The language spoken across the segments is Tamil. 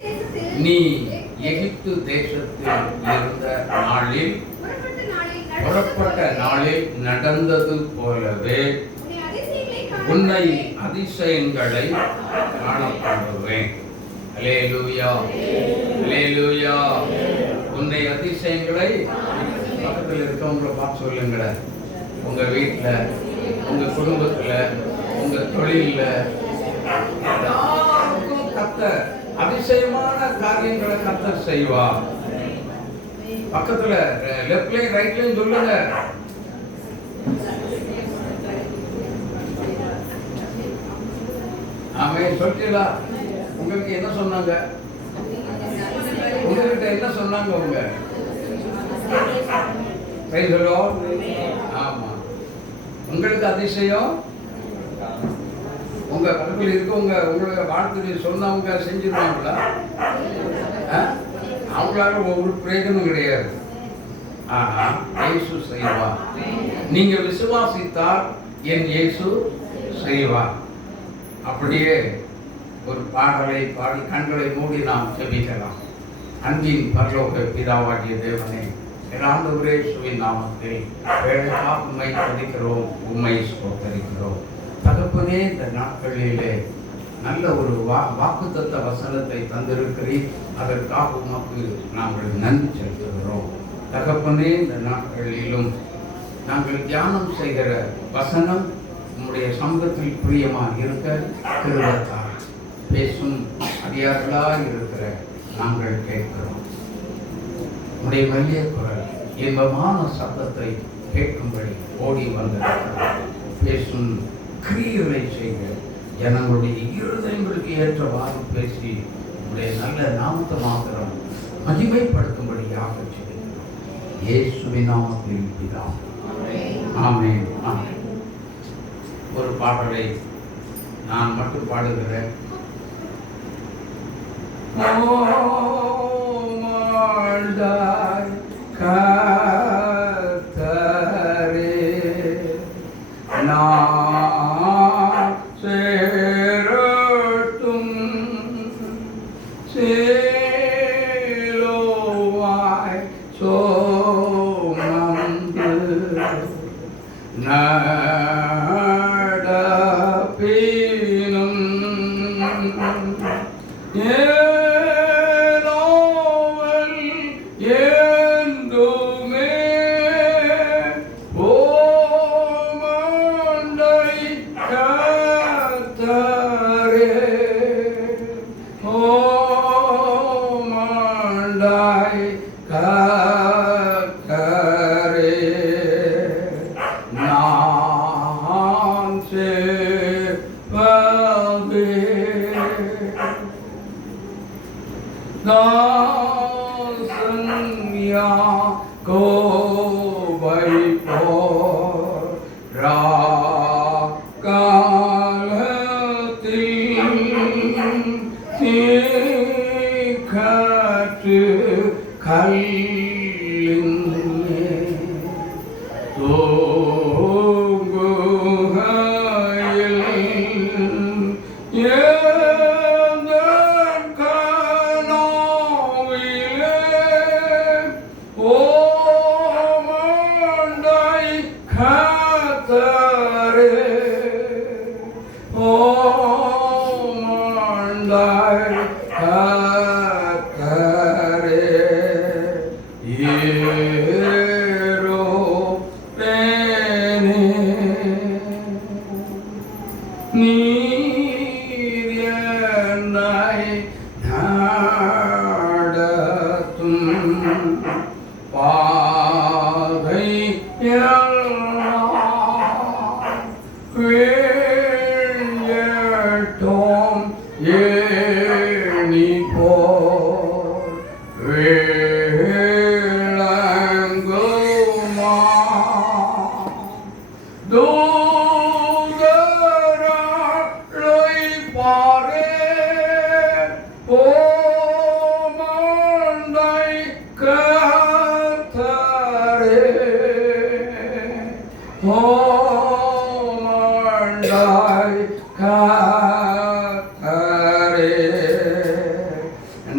நீ எகிப்து தேசத்தில் இருந்த நாளில் புறப்பட்ட நாளில் நடந்தது போலவே உன்னை அதிசயங்களை காணப்படுவேன். அல்லேலூயா, அல்லேலூயா. உன்னை அதிசயங்களை பக்கத்தில் இருக்கவங்களை பார்த்து சொல்லுங்க. உங்க வீட்டில், உங்க குடும்பத்தில், உங்க தொழிலில் எல்லாருக்கும் கர்த்தர் அதிசயமான காரியங்களை கர்த்தர் செய்வார். பக்கத்துல லெஃப்ட்லயும் ரைட்லயும் சொல்லுங்க. ஆமென். சொல்றீங்களா? உங்களுக்கு என்ன சொன்னாங்க? உங்ககிட்ட என்ன சொன்னாங்க? உங்க ஆமா, உங்களுக்கு அதிசயம். உங்க பக்கத்தில் இருக்கவங்க உங்களை வாழ்த்து சொன்னவங்க செஞ்சிருவாங்களா? அவங்களால ஒரு பிரயோஜனம் கிடையாது. ஆனா இயேசு செய்வார். நீங்க விசுவாசித்தால் என் இயேசு செய்வார். அப்படியே ஒரு பாடலை பாடி கண்களை மூடி நாம் ஜெபிக்கலாம். அன்பின் பரலோக பிதாவாகிய தேவனே, ஆண்டவரே இயேசுவின் நாமத்தில் வேலைக்காக உம்மை துதிக்கிறோம், உம்மை ஸ்தோத்திரிக்கிறோம். தகப்பனே, இந்த நாட்களிலே நல்ல ஒரு வாக்குத்தத்த வசனத்தை தந்திருக்கிறீர். அதற்காக உமக்கு நாங்கள் நன்றி செலுத்துகிறோம். தகப்பனே, இந்த நாட்களிலும் நாங்கள் தியானம் செய்கிற வசனம் உம்முடைய சமூகத்தில் பிரியமாக இருக்க கிருபைத்தார். பேசும் அதிகாரிகளாக இருக்கிற நாங்கள் கேட்கிறோம். உம்முடைய மெல்லிய குரல் இன்பமான சத்தத்தை கேட்கும்படி ஓடி வந்திருக்கிறார். பேசும் கிரியைகளை செய்க, ஜனங்களுடைய இருதயங்களுக்கு ஏற்றவாறு பேசி உங்களுடைய நல்ல நாமத்தை மாத்திரம் மகிமைப்படுத்தும்படியாக செய்கிறோம். இயேசுவின் நாமத்தில் பிதாவே, ஆமென். ஆமென். ஒரு பாடலை நான் மட்டும் பாடுகிறேன்.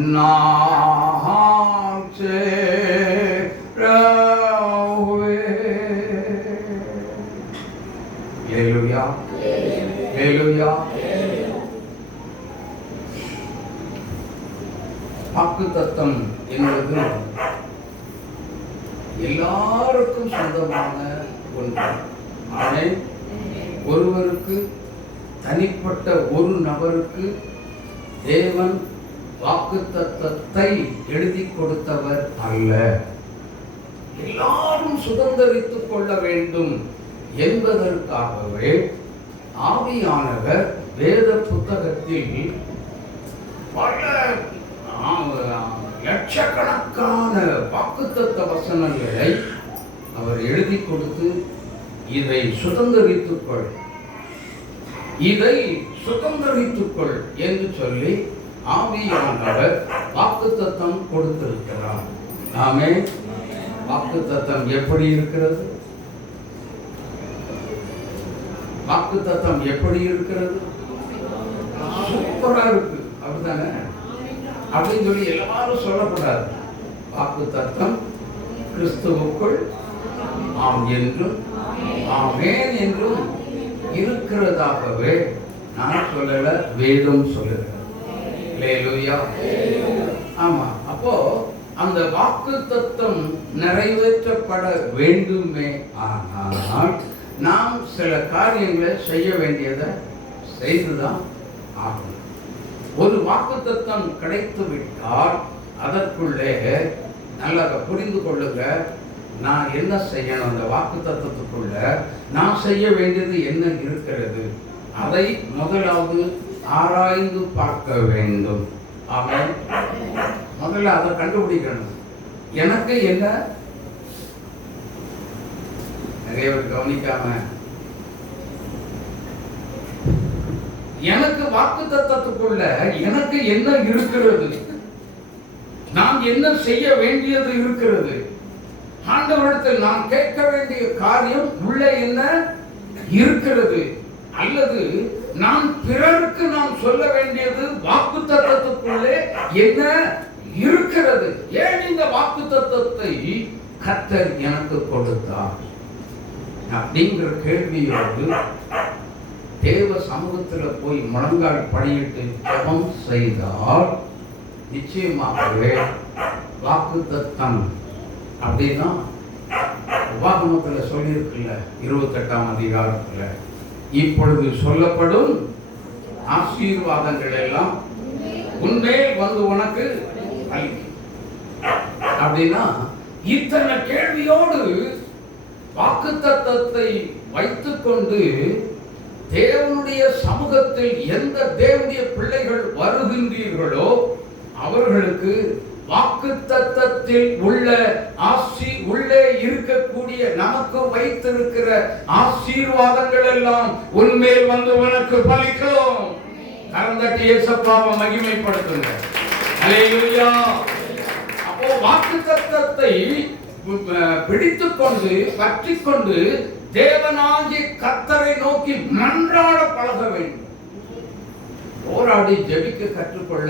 உன்னால் சேரவே. ஹல்லேலூயா, ஹல்லேலூயா. வாக்குத்தத்தம் என்பது எல்லாருக்கும் சொந்தமான ஒன்று. ஆனால் ஒருவருக்கு, தனிப்பட்ட ஒரு நபருக்கு தேவன் வாக்குத்தத்தத்தை எழுதி கொடுத்தவர் அல்ல. எல்லாரும் சுதந்திரித்துக் கொள்ள வேண்டும் என்பதற்காகவே ஆவியானவர் வேத புத்தகத்தில் பல லட்சக்கணக்கான வாக்குத்தத்த வசனங்களை அவர் எழுதி கொடுத்து இதை சுதந்திரித்துக்கொள், இதை சுதந்திரித்துக்கொள் என்று சொல்லி ஆவியானவர் வாக்குத்தத்தம் கொடுத்திருக்கிறார். நாமே வாக்குத்தத்தம் எப்படி இருக்கிறது? வாக்குத்தத்தம் எப்படி இருக்கிறது? சூப்பரா இருக்கு, அப்படித்தானே? அப்படின்னு சொல்லி எல்லாரும் சொல்லக்கூடாது. வாக்குத்தத்தம் கிறிஸ்துவுக்குள் ஆம் என்றும் ஆமென் என்றும் இருக்கிறதாகவே நான் சொல்லல, வேதம் சொல்லுகிறேன். ஹல்லேலூயா. ஆமா, அப்போ அந்த வாக்குத்தத்தம் நிறைவேற்றப்பட வேண்டுமே. ஆனால் நாம் சில காரியங்களை செய்ய வேண்டியதை செய்துதான் ஆகும். ஒரு வாக்குத்தத்தம் கிடைத்து விட்டால் அதற்குள்ளே நல்லா புரிந்து கொள்ளுங்க, நான் என்ன செய்யணும், அந்த வாக்குத்தத்தத்துக்குள்ள நான் செய்ய வேண்டியது என்ன இருக்கிறது, அதை முதலாவது ஆராய்ந்து பார்க்க வேண்டும். ஆமென். முதல்ல அதை கண்டுபிடிக்கணும். எனக்கு என்ன, நிறைய பேர் கவனிக்காம, எனக்கு வாக்குத்தத்தத்துக்குள்ள எனக்கு என்ன இருக்கிறது, நான் என்ன செய்ய வேண்டியது இருக்கிறது, ஆண்டவரிடத்தில் நான் கேட்க வேண்டிய காரியம் உள்ள என்ன இருக்கிறது, அல்லது நான் பிறருக்கு நான் சொல்ல வேண்டியது வாக்குத்தத்தத்துக்குள்ளே என்ன இருக்கிறது. ஏன் இந்த வாக்குத்தத்தத்தை கர்த்தர் எனக்கு கொடுத்தார் அப்படிங்கிற கேள்வியோடு தேவ சமூகத்தில் போய் முழங்கால் படியிட்டு ஜெபம் செய்தால் நிச்சயமாகவே வாக்குத்தத்தம் அப்படின்னா உபாகமத்தில் சொல்லியிருக்குல்ல, 28ஆம் அதிகாரத்தில், இப்பொழுது சொல்லப்படும் ஆசீர்வாதங்கள் எல்லாம் உன்மேல் வந்து உனக்கு அளிக்கும். அப்படின்னா இத்தனை கேள்வியோடு வாக்குத்தத்தத்தை வைத்துக்கொண்டு தேவனுடைய சமூகத்தில் எந்த தேவனுடைய பிள்ளைகள் வருகின்றீர்களோ அவர்களுக்கு வாக்குத்தத்தத்தில் உள்ள உள்ளே இருக்கக்கூடிய நமக்கு வைத்திருக்கிற ஆசீர்வாதங்கள் எல்லாம் உன்மேல் வந்து உனக்கு பலிக்கும். கரந்தட்டி இயேசுவை மகிமைப்படுத்துங்க. ஹல்லேலூயா. அப்போ வாக்குத்தத்தத்தை பிடித்துக்கொண்டு பற்றிக்கொண்டு தேவனாகிய கர்த்தரை நோக்கி மன்றாட பழக வேண்டும். போராடி ஜெபிக்க கற்றுக்கொள்ள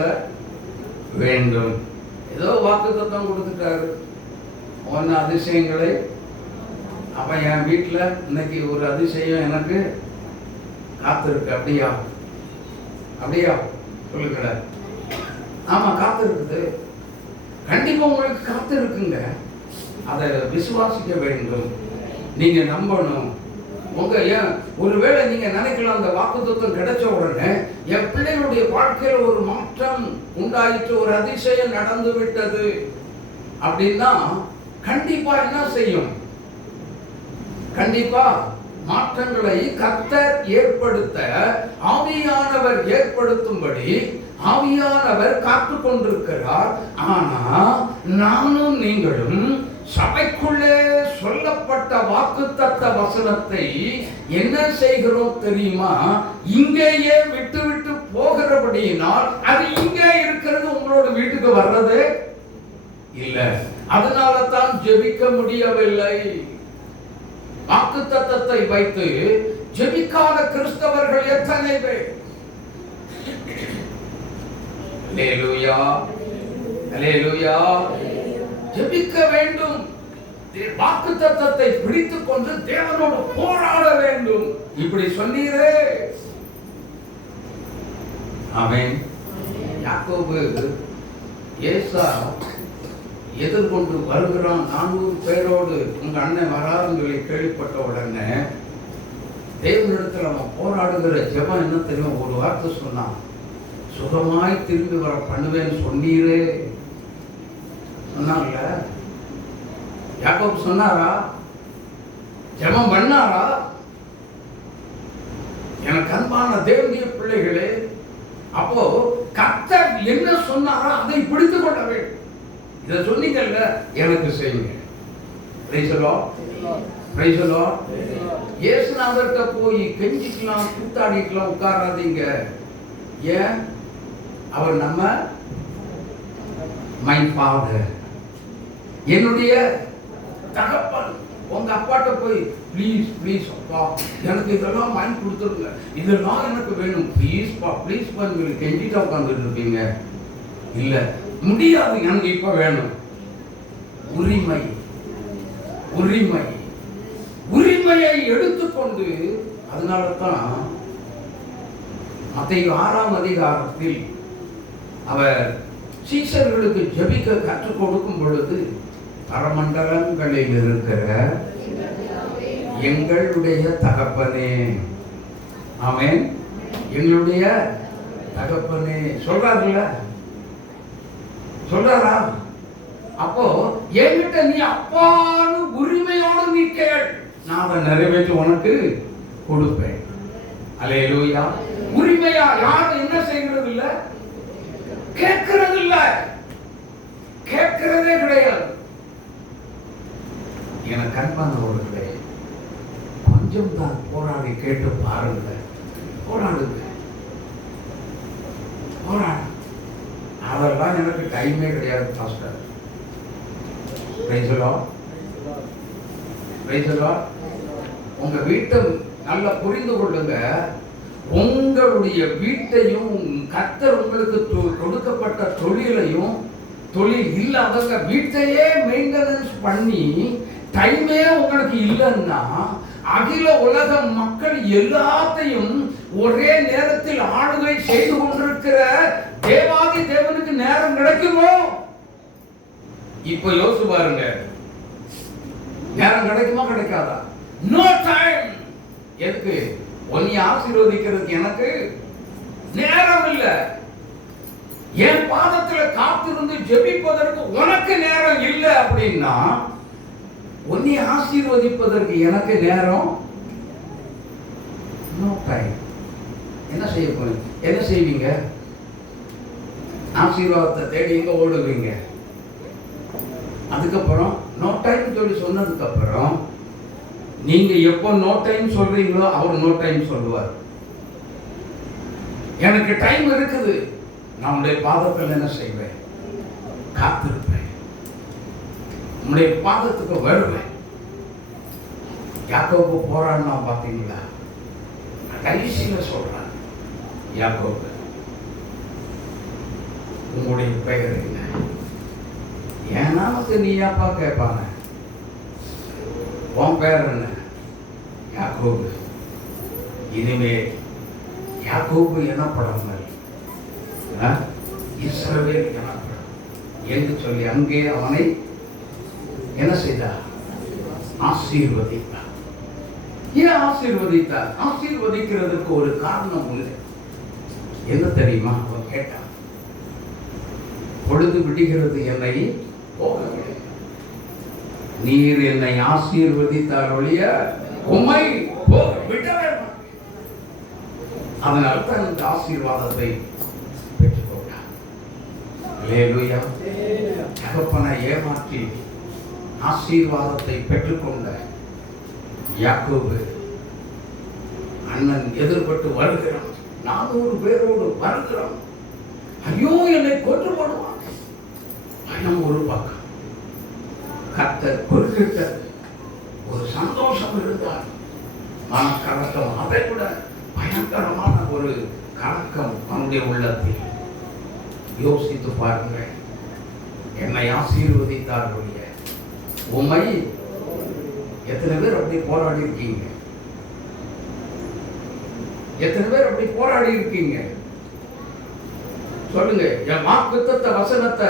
வேண்டும். ஏதோ வாக்குத்தத்தம் கொடுத்துட்டாரு, ஒன்று அதிசயங்களை. அப்ப என் வீட்டில் இன்னைக்கு ஒரு அதிசயம் எனக்கு காத்திருக்கு. அப்படியா? அப்படியா? சொல்லுங்க. ஆமா, காத்திருக்குது. கண்டிப்பா உங்களுக்கு காத்திருக்குங்க. அதை விசுவாசிக்க வேண்டும், நீங்க நம்பணும். உங்க ஒருவேளை நீங்க நினைக்கலாம், அந்த வாக்குத்தத்தம் கிடைச்ச உடனே என் பிள்ளைகளுடைய வாழ்க்கையில் ஒரு மாற்றம் உண்டாயிற்று, ஒரு அதிசயம் நடந்து விட்டது அப்படின்னா கண்டிப்பா என்ன செய்யும்? கண்டிப்பா மாற்றங்களை கர்த்தர் ஏற்படுத்த, ஆவியானவர் ஏற்படுத்தும்படி ஆவியானவர் காத்துக் கொண்டிருக்கிறார். ஆனா நானும் நீங்களும் சபைக்குள்ளே சொல்லப்பட்ட வாக்குத்தத்த வசனத்தை என்ன செய்கிறோம் தெரியுமா? இங்கேயே விட்டு விட்டு போகிறபடியினால் அது இங்கே இருக்கிறது, உங்களோட வீட்டுக்கு வர்றது இல்லை. அதனால தான் ஜெபிக்க முடியவில்லை. வாக்குத்தத்தத்தை வைத்து ஜெபிக்காத கிறிஸ்தவர்கள் எத்தனை பேர்? ஹல்லேலூயா. அல்லேலூயா. ஜெபிக்க வேண்டும். வாக்குத்தத்தத்தை பிடித்துக் கொண்டு தேவனோடு போராட வேண்டும். இப்படி சொன்னீரே. ஆமென். யாக்கோபு ஏசா எதிர்கொண்டு வருகிறான் 400 பேரோடு. உங்க அண்ணன் வராதுன்னு சொல்லி கேள்விப்பட்ட உடனே தேவனிடத்தில் அவன் போராடுகிற ஜெபம் என்ன தெரியும்? ஒரு வார்த்தை சொன்னான், சுகமாய் திரும்பி வர பண்ணுவேன்னு சொன்னீரே. சொன்னாங்கல்ல, யாக்கோபு சொன்னாரா? ஜெபம் பண்ணாரா? எனக்கு அன்பான தேவனுடைய பிள்ளைகளே, அப்போ கர்த்தர் என்ன சொன்னாரோ அதை பிடித்துக் கொள்ள வேண்டும். இதை சொன்னீங்கல்ல, எனக்கு செய்யுங்க. Praise the lord, praise the lord. இயேசுநாதர்கிட்ட போய் கெஞ்சிக்கலாம், கூத்தாடிக்கலாம், உட்காராதீங்க. ஏன்? அவர் நம்ம மை ஃபாதர், என்னுடைய தகப்பன். உங்க அப்பாட்ட போய் ப்ளீஸ் ப்ளீஸ் அப்பா எனக்கு இதெல்லாம் வாங்கி கொடுத்துருங்க, இதெல்லாம் எனக்கு வேணும், ப்ளீஸ் பா ப்ளீஸ் பா உங்களுக்கு கெஞ்சிட்டா உட்காந்துட்டு இருப்பீங்க. இல்லை, முடியாது, எனக்கு இப்ப வேணும். உரிமை, உரிமை, உரிமையை எடுத்துக்கொண்டு, அதனால தான் மத்தேயு 6ஆம் அதிகாரத்தில் அவர் சீஷர்களுக்கு ஜெபிக்க கற்றுக் கொடுக்கும் பொழுது, பரமண்டலங்களில் இருக்கிற எங்களுடைய தகப்பனே, ஆமென், எங்களுடைய தகப்பனே சொல்றாருல்ல, சொல்றாரா? அப்போ என்கிட்ட நீ அப்பான்னு உரிமையோடு நீ கேள், நான் அதை நிறைவேற்றி உனக்கு கொடுப்பேன். அல்லேலூயா. உரிமையா யாரும் என்ன செய்கிறது இல்ல, கேட்கிறது இல்ல, கேட்கிறதே கிடையாது. எனக்கு அன்பானவர்களே, கொஞ்சம் தான் போராடி கேட்டு பாருங்க, போராடுங்க, போராடு. அதெல்லாம் எனக்கு டைமே கிடையாது pastor. Price the lord, praise the Lord. உங்க வீட்டை நல்லா புரிந்து கொள்ளுங்க. உங்களுடைய வீட்டையும் கர்த்தர் உங்களுக்கு கொடுக்கப்பட்ட தொழிலையும், தொழில் இல்லாதவங்க வீட்டையே மெயின்டெனன்ஸ் பண்ணி டைமே உங்களுக்கு இல்லைன்னா, அகில உலக மக்கள் எல்லாத்தையும் ஒரே நேரத்தில் ஆளுகை செய்து கொண்டிருக்கிற தேவாதி தேவனுக்கு நேரம் கிடைக்குமோ? இப்ப யோசிச்சு பாருங்க, நேரம் கிடைக்குமா கிடைக்காதா? No time. எதுக்கு? உன்னை ஆசீர்வதிக்கிறதுக்கு எனக்கு நேரம் இல்லை. என் பாதத்துல காத்திருந்து ஜெபிப்பதற்கு உனக்கு நேரம் இல்லை அப்படின்னா, உன்னை ஆசீர்வதிப்பதற்கு எனக்கு நேரம் நோ டைம். என்ன செய்ய போறீங்க? என்ன செய்வீங்க? ஆசீர்வாதத்தை தேடி எங்க ஓடுவீங்க? அதுக்கப்புறம் நோ டைம் சொல்லி சொன்னதுக்கு அப்புறம் நீங்க எப்போ நோ டைம் சொல்றீங்களோ அவர் நோ டைம் சொல்லுவார். எனக்கு டைம் இருக்குது, நான் உடைய பாதத்தில் என்ன செய்வேன்? காத்திருப்பேன், உடைய பாதத்துக்கு வருவேன். யாக்கோபு போராடினா பாத்தீங்களா? கடைசியில சொல்றான், யாக்கோபு உங்களுடைய பெயர் என்ன? ஏன்னா நீ அப்பா கேட்பாங்க, உன் பேர் என்ன? யாக்கோபு. இனிமே யாக்கோபு எனப்படாமல் இஸ்ரவேல் எனப்படும் என்று சொல்லி அங்கே அவனை என்ன செய்தார்? ஆசீர்வதித்தார். ஏன் ஆசீர்வதித்தார்? ஆசீர்வதிக்கிறதுக்கு ஒரு காரணம் உண்டு. என்ன தெரியுமா? அவன் கேட்டான், பொழுது விடுகிறது, என்னை போகவில்லை, நீர் என்னை ஆசீர்வதித்தால் ஒழிய உம்மை போக விடவே மாட்டேன். அதனால் தான் இந்த ஆசீர்வாதத்தை பெற்றுக்கொண்டார். அல்லேலூயா. தகப்பனை ஏமாற்றி ஆசீர்வாதத்தை பெற்றுக்கொண்ட யாக்கோபு அண்ணன் எதிர்பட்டு வருகிறான். 400 பேரோடு வருகிறான். ஐயோ, என்னை கொன்று போடுவான். பயம் ஒரு பக்கம், கர்த்தர் குறுக்கிட்ட ஒரு சந்தோஷம் இருந்தால், மனக்கலக்கம், அதை விட பயங்கரமான ஒரு கலக்கம் அவனுடைய உள்ளத்தில். யோசித்து பாருங்கள். என்னை ஆசீர்வதித்தார்கள். உம்மை எத்தனை பேர் அப்படி போராடி இருக்கீங்க? எத்தனை பேர் அப்படி போராடி இருக்கீங்க? சொல்லுங்க. என் வாக்குத்தத்த வசனத்தை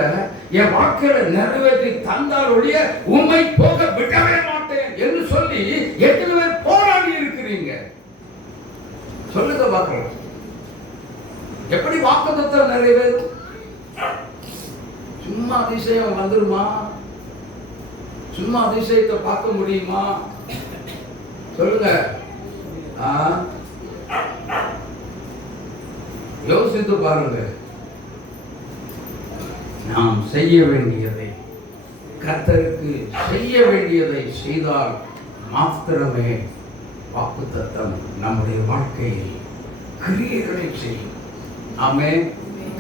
என் வாழ்க்கையில நிறைவேற்றி தந்தால் ஒழிய உம்மை போக விடவே மாட்டேன் என்று சொல்லி எத்தனை பேர் போராடி இருக்கிறீங்க? சொல்லுங்க பார்க்கலாம். எப்படி வாக்குத்தத்தம் நிறைவேறும்? சும்மா அதிசயம் வந்துருமா? சும்மா அதிசயத்தை பார்க்க முடியுமா? சொல்லுங்க. யோசித்து பாருங்க. நாம் செய்ய வேண்டியதை, கர்த்தருக்கு செய்ய வேண்டியதை செய்தால் மாத்திரமே வாக்குத்தத்தம் நம்முடைய வாழ்க்கையில் கிரியைகளை செய்யும். ஆமென்.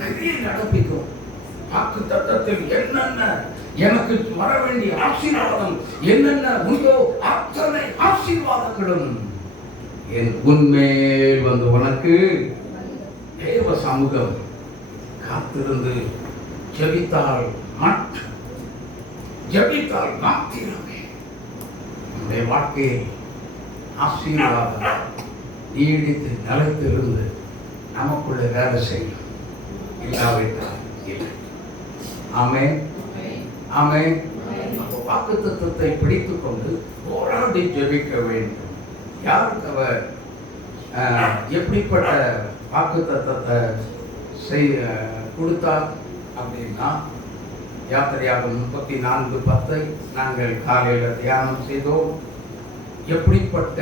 கிரியை நடப்பிக்கும். வாக்குத்தத்தத்தில் என்னென்ன எனக்கு வர வேண்டிய ஆசீர்வாதம் என்னென்ன உண்டோ அத்தனை ஆசீர்வாதங்களும் என் உன்மேல் வந்து உனக்கு தேவ சமூகம் காத்திருந்து ஜெபித்தால் மாத்திரமே நம்முடைய வாழ்க்கையை ஆசீர்வாதம் நீடித்து நிலைத்திருந்து நமக்குள்ள வேலை செய்யும். இல்லாவிட்டால் இல்லை. ஆமென். ஆமென். வாக்குத்தத்தத்தை பிடித்துக் கொண்டு போராடி ஜெபிக்க வேண்டும். யாருக்கு அவர் எப்படிப்பட்ட வாக்குத்தத்தத்தை கொடுத்தார் அப்படின்னா, யாத்திரையாகும் 34:10 நாங்கள் காலையில் தியானம் செய்தோம். எப்படிப்பட்ட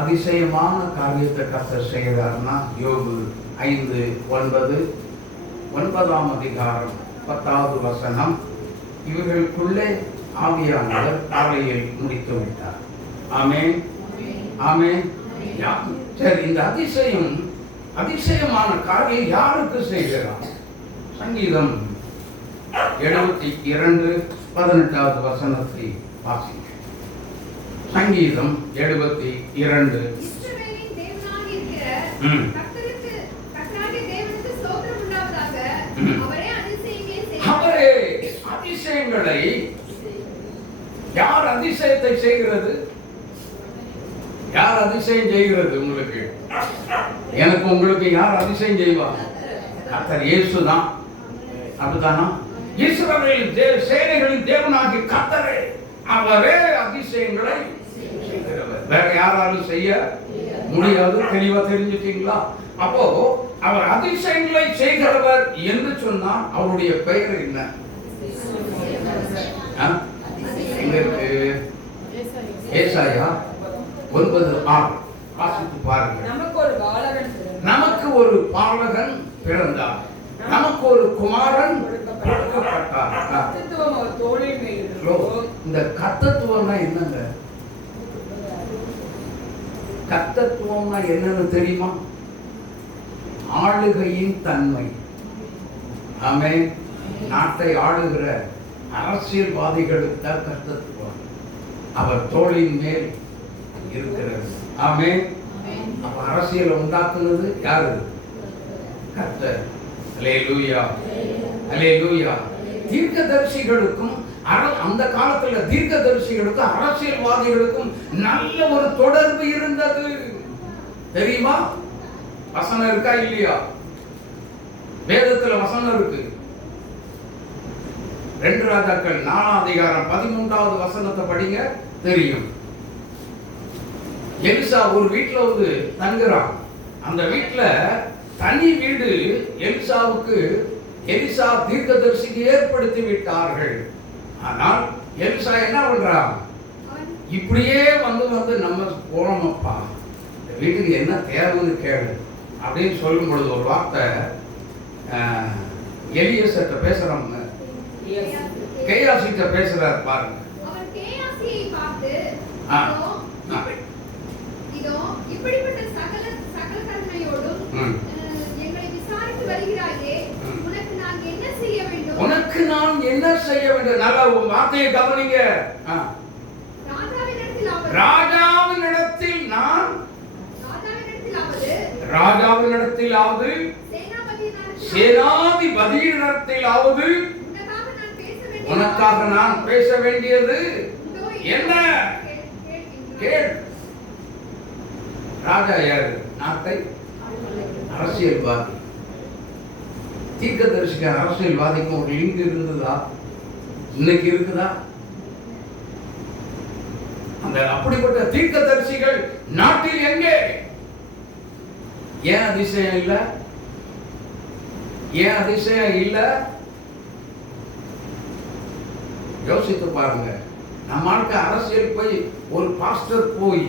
அதிசயமான காரியத்தை கர்த்தர் செய்கிறார்னா, யோபு 5:9 9ஆம் அதிகாரம் 10வது வசனம். இவர்களுக்குள்ளே ஆவியானவர் காலையில் முடித்து விட்டார். ஆமென். ஆமென். சரி, இந்த அதிசயமான காரியம் யாருக்கு செய்கிறார்? சங்கீதம் 72 18வது வசனத்தை வாசிங்க. சங்கீதம் 72. அவரே அதிசயங்களை. யார் அதிசயத்தை செய்கிறது? யார் அதிசயம் செய்கிறது? உங்களுக்கு, எனக்கு, உங்களுக்கு யார் அதிசயம் செய்வா? கர்த்தர் இயேசு தான். அப்படித்தானா? இஸ்ரவேலின் சேனைகளின் தேவனாகிய கர்த்தரே, அவரே அதிசயங்களை செய்கிறவர். வேற யாராலும் செய்ய முடியாது. தெளிவா தெரிஞ்சுட்டீங்களா? அப்போ அவர் அதிசயங்களை செய்கிறவர் என்று சொன்னால் அவருடைய பெயர் என்ன? எங்க இருக்கு? ஏசாயா 9:6 வாசித்து பாருங்க. நமக்கு ஒரு பாலகன் பிறந்தார், நமக்கு ஒரு குமாரன் கொடுக்கப்பட்டார். இந்த கர்த்தத்துவம்னா என்னங்க? கர்த்தத்துவம்னா என்னன்னு தெரியுமா? ஆளுகையின் தன்மை. ஆமென். நாட்டை ஆளுகிற அரசியல்வாதிகளுக்கு தான் கர்த்தத்துவம். அவர் தோளின் மேல் இருக்கிறது. ஆமென். அப்ப அரசியல் உண்டாக்குறது யாரு? கர்த்தர். அல்லேலூயா, அல்லேலூயா. தீர்க்கதரிசிகளுக்கும் அந்த காலத்துல தீர்க்கதரிசிகளுக்கும் அரசியல்வாதிகளுக்கும் நல்ல ஒரு தொடர்பு இருந்தது. தெரியுமா? வசனம் இருக்கா இல்லையா? வேதத்துல வசனம் இருக்கு. 2 ராஜாக்கள் 4ஆம் அதிகாரம் 13வது வசனத்தை படிங்க, தெரியும். எலிசா ஒரு வீட்டுல வந்து தங்குறான். அந்த வீட்டுல தனி வீடு எலிசா தீர்க்கதரிசிக்கு ஏற்படுத்தி விட்டார்கள். ஆனால் எலிசா என்ன பண்றான்? இப்படியே வந்து நம்ம போனோமப்பா, வீட்டுக்கு என்ன தேவைன்னு கேளு அப்படின்னு சொல்லும் பொழுது ஒரு வார்த்தை எலியேசர்ட்ட பேசுறாங்க. கேயாசிட்ட பேசுறாரு பாருங்க. அவர் கேயாசியை பார்த்து, இதோ இப்படிப்பட்ட சகல கருணையோடும் எங்களை விசாரித்து வருகிறாயே, உனக்கு நான் என்ன செய்ய வேண்டும்? உனக்கு நான் என்ன செய்ய வேண்டும்? நல்ல வார்த்தையை கவனிங்க. ராஜாவினிடத்திலாவது சேனாதிபதியினிடத்திலாவது உனக்காக நான் பேச வேண்டியது என்ன? கேள். ராஜா யாரு? நாட்டை அரசியல்வாதி. தீர்க்கதரிசிக்கு அரசியல்வாதிக்கும் ஒரு லிங்க் இருந்ததா? இன்னைக்கு இருக்குதா? அந்த அப்படிப்பட்ட தீர்க்கதரிசிகள் நாட்டில் எங்கே? ஏன் அதிசயம் இல்ல? ஏன் அதிசயம் இல்ல? யோசித்து பாருங்க. நம்மளுக்கு அரசியல் போய் ஒரு பாஸ்டர் போய்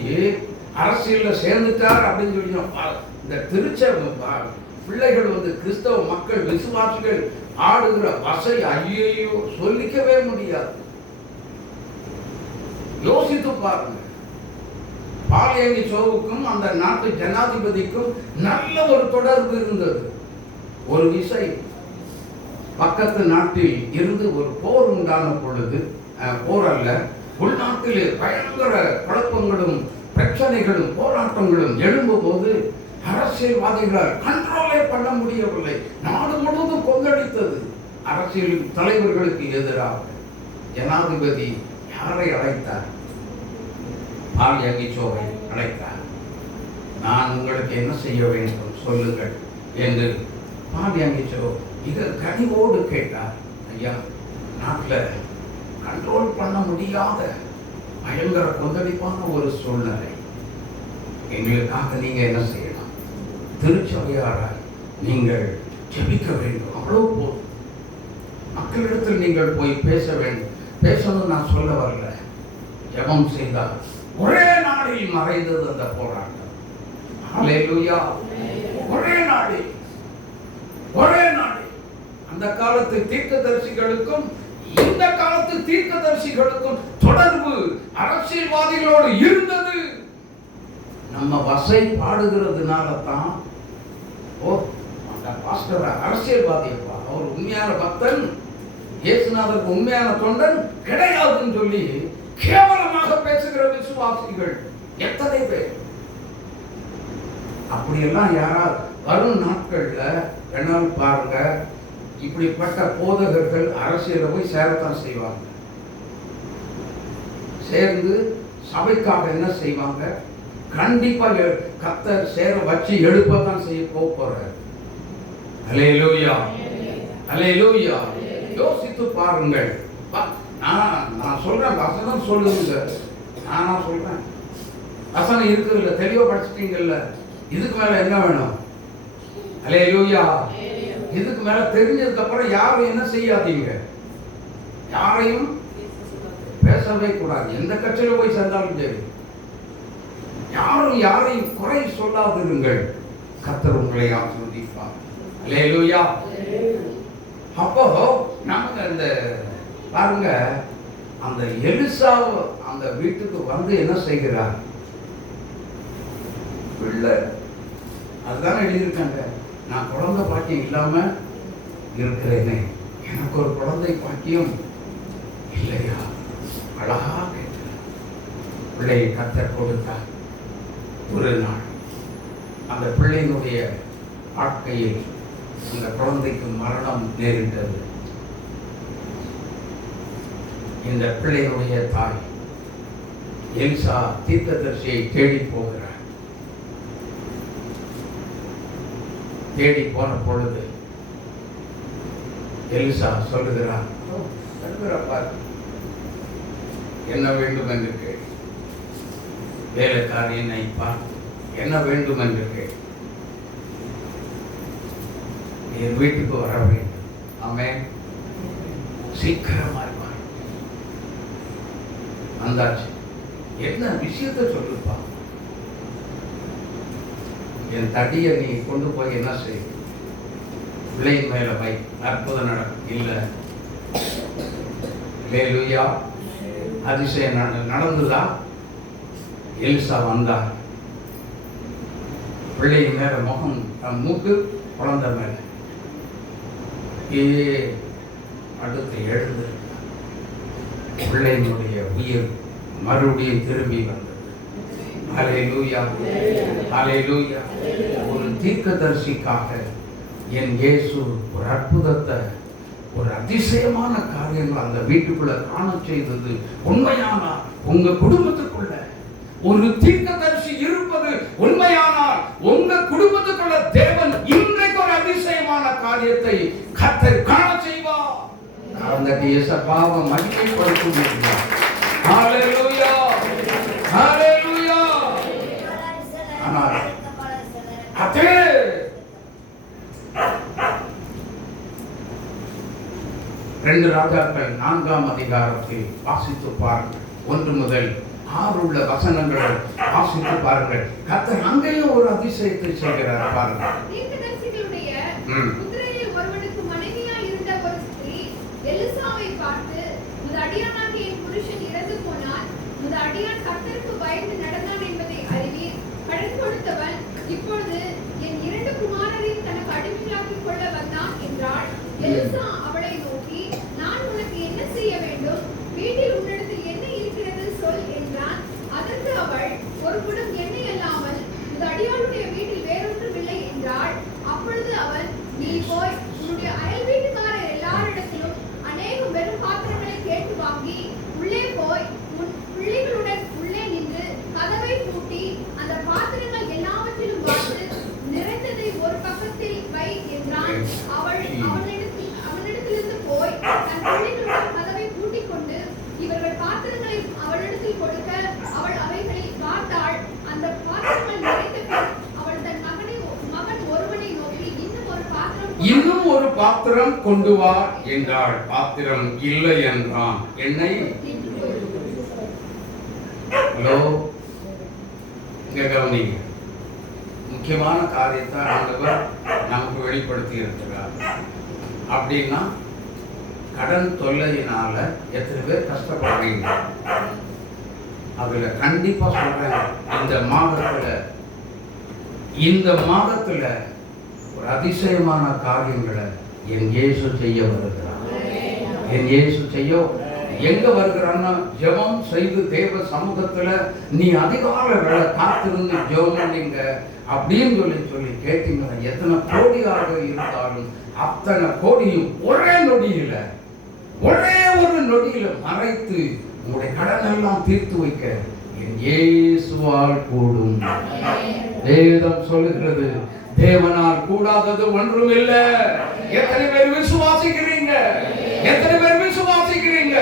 அரசியல்ல சேர்ந்துட்டார் அப்படின்னு சொல்லி இந்த திருச்ச பிள்ளைகள் வந்து கிறிஸ்தவ மக்கள் விசுவாசிகள் ஆடுகிற வசை ஐயோ சொல்லிக்கவே முடியாது. யோசித்து பாருங்க. பாலியங்கி சோவுக்கும் அந்த நாட்டு ஜனாதிபதிக்கும் நல்ல ஒரு தொடர்பு இருந்தது. ஒரு விசை பக்கத்து நாட்டில் இருந்து ஒரு போர் உண்டான பொழுது, போர் அல்ல, உள்நாட்டில் பயங்கர குழப்பங்களும் பிரச்சனைகளும் போராட்டங்களும் எழும்பும் போது அரசியல்வாதிகளால் கண்ட்ரோலே பண்ண முடியவில்லை. நாடு முழுவதும் கொந்தளித்தது. அரசியல் தலைவர்களுக்கு எதிராக ஜனாதிபதி யாரை அழைத்தார்? பாலியங்கி சோவை அழைத்தார். நான் உங்களுக்கு என்ன செய்ய வேண்டும் சொல்லுங்கள் என்று பாலியங்கி சோ மிக கனிவோடு கேட்டார். ஐயா, நாட்டில் கண்ட்ரோல் பண்ண முடியாத பயங்கர கொந்தளிப்பான ஒரு சூழ்நிலை. எங்களுக்காக நீங்க என்ன செய்யலாம்? திருச்சபையாராய் நீங்கள் ஜெபிக்க வேண்டும். அவ்வளவு போதும். மக்களிடத்தில் நீங்கள் போய் பேச வேண்டும். பேசணும் நான் சொல்ல வரல. ஜெபம் செய்தால் ஒரே நாளில் மறைந்தது அந்த போராட்டம். ஹல்லேலூயா. ஒரே நாளில், ஒரே நாளில். அந்த காலத்து தீர்க்கதரிசிகளுக்கும் இந்த காலத்து தீர்க்கதரிசிகளுக்கும் தொடர்பு அரசியல்வாதிகளோடு இருந்தது. நம்ம வசை பாடுகிறதுனால தான் அந்த பாஸ்டர் அரசியல்வாதியப்பா, அவர் உண்மையான பக்தன், இயேசுநாதருக்கு உண்மையான தொண்டன் கிடையாதுன்னு சொல்லி கேவலமாக பேசுகிற விசுவாசிகள் எத்தனை பேர். அப்படியெல்லாம் யாரால் வரும் நாட்கள்ல வேணாலும் பாருங்க, இப்படிப்பட்ட போதகர்கள் அரசியல போய் சேரத்தான் செய்வாங்க. சேர்ந்து சபைக்காக என்ன செய்வாங்க? கண்டிப்பா கர்த்தர் சேர வச்சு எழுப்பத்தான் செய்ய போறார். அல்லேலூயா, அல்லேலூயா. யோசித்து பாருங்கள். நான் சொல்றேன், வசனம் சொல்லுங்க. நானா சொல்றேன், வசனம் இருக்குல்ல, தெளிவா படிச்சிட்டீங்கல்ல. இதுக்கு மேல என்ன வேணும்? அல்லேலூயா. இதுக்கு மேல தெரிஞ்சதுக்கு அப்புறம் யாரும் என்ன செய்யாதீங்க, யாரையும் பேசவே கூடாது. எந்த கட்சியில போய் சேர்ந்தாலும் சரி, யாரும் யாரையும் குறை சொல்லாதிருங்கள். கர்த்தர் உங்களை ஆசீர்வதிப்பார். அல்லேலூயா. அப்போ நமக்கு அந்த பாருங்க, அந்த எலிசா அந்த வீட்டுக்கு வந்து என்ன செய்கிறார்? பிள்ளை, அதுதான் எழுதியிருக்காங்க. நான் குழந்தை பாக்கியம் இல்லாம இருக்கிறேனே, எனக்கு ஒரு குழந்தை பாக்கியம் இல்லையா? அழகா கேட்கிறார். பிள்ளையை கர்த்தர் கொடுத்தார். ஒரு நாள் அந்த பிள்ளையினுடைய வாழ்க்கையில் அந்த குழந்தைக்கு மரணம் நேரிட்டது. இந்த பிள்ளையினுடைய தாய் எலிசா தீர்க்கதரிசியை தேடி போகிறார். தேடி போன பொழுது எலிசா சொல்லுகிறார், என்ன வேண்டும் என்று கேள். வேலைக்காரி என்னை பார்த்து என்ன வேண்டும் என்று கேள். என் வீட்டுக்கு வர வேண்டும். ஆமென். சீக்கிரமாய் வந்தாச்சு. என்ன விஷயத்தை சொல்லுப்பா? என் தடியை நீ கொண்டு போய் என்ன செய், பிள்ளையின் மேல வை, அற்புதம் நடக்கும். இல்ல, அல்லேலூயா. அதிசயம் நடந்துதா? எலிசா வந்தார். பிள்ளையின் மேல முகம், மூக்கு குழந்தை மேல அடுத்து எழுந்து பிள்ளையினுடைய உயிர் மறுபடியும் திரும்பி வந்தது. அல்லேலூயா, அல்லேலூயா. ஒரு தீர்க்கதரிசிக்காக என் இயேசு ஒரு அற்புதத்தை ஒரு அதிசயமான காரியங்கள் அந்த வீட்டுக்குள்ள காண செய்தது உண்மையானா உங்க குடும்பத்துக்குள்ள ஒரு தீர்க்கதரிசி இருப்பது உண்மையானால் உங்க குடும்பத்துக்குள்ள தேவன் இன்றைக்கு ஒரு அதிசயமான காரியத்தை கர்த்தர் காண செய்வார். அந்த இயேசுவை மகிமைப்படுத்துகிறார். ஹalleluya ஹalleluya. ஆனால் அதே 2 ராஜாக்கள் 4ஆம் அதிகாரத்தில் வாசித்து பாருங்கள். 1 முதல் 6 உள்ள வசனங்களை வாசித்து பாருங்கள். கர்த்தர் அங்கேயும் ஒரு அதிசயத்தை செய்கிறார் பாருங்கள். தீர்க்கதரிசிகளுடைய புத்திரரில் ஒருவனுக்கு மனைவியாய் இருந்த ஒரு ஸ்திரீ எலிசாவை பார்த்து, உமது அடியானாகிய என் புருஷன் இறந்து போனான், உமது அடியான் கர்த்தருக்கு பயந்து நடந்தான் என்பதை அறிவீர். கடன் கொடுத்தவன் இப்பொழுது என் 2 குமாரரையும் தனக்கு அடிமைகளாக்கிக் கொள்ள வந்தான் என்றாள். எலிசா அவளை நோக்கி, நான் உனக்கு என்ன செய்ய வேண்டும்? வீட்டில் உன்னிடத்தில் என்ன இருக்கிறது சொல் என்றான். அதற்கு அவள், ஒரு குடம் எண்ணெய் அல்லாமல் உமது அடியாளுடைய வீட்டில் வேறொன்றும் இல்லை என்றாள். அப்பொழுது அவன், நீ போய் உன்னுடைய அயல் வீட்டுக்காரர் எல்லாரிடத்திலும் அநேகம் வெறும் பாத்திரங்களை கேட்டு வாங்கி உள்ளே போய் உன் பிள்ளைகளுடன் உள்ளே நின்று கதவை பூட்டி அந்த பாத்திரங்கள் எல்லாவற்றிலும் பார்த்து நிறைந்ததை ஒரு பக்கத்தில் வை என்றான். அவள் அவனிடத்திலிருந்து போய் தன் பிள்ளைகளுடன் கதவை பூட்டிக் கொண்டு இவர்கள் பாத்திரங்களை அவளிடத்தில் கொடுக்க அவள் அவைகளை பார்த்தாள். அந்த பாத்திரங்கள் நிறைந்த பின் அவள் தன் மகன் ஒருவனை நோக்கி, இன்னும் ஒரு பாத்திரம் கொண்டு வா என்றாள். பாத்திரம் இல்லை என்றான். எண்ணெய் ஹலோ, இங்க கவனிங்க. முக்கியமான காரியத்தை ஆண்டவர் நமக்கு வெளிப்படுத்தி இருக்கிறார். அப்படின்னா கடன் தொல்லையினால எத்தனை பேர் கஷ்டப்படுறீங்க? அதுல கண்டிப்பா சொல்றேன், இந்த மாதத்துல ஒரு அதிசயமான காரியங்களை என் இயேசு செய்ய வருகிறார். என் இயேசு செய்ய எங்க வருகிறான்னா, ஜெபம் செய்து தேவ சமூகத்துல நீ அதிகாலை வேலை காத்திருந்து ஜெபம் பண்ணீங்க அப்படின்னு சொல்லி கேட்டீங்கன்னா, எத்தனை கோடியாக இருந்தாலும் அத்தனை கோடியும் ஒரே நொடியில மறைத்து உங்களுடைய கடன் எல்லாம் தீர்த்து வைக்க என் இயேசுவால் கூடும். வேதம் சொல்லுகிறது, தேவனால் கூடாதது ஒன்றும் இல்லை. எத்தனை பேர் விசுவாசிக்கிறீங்க? எத்தனை பேர் விசுவாசிக்கிறீங்க?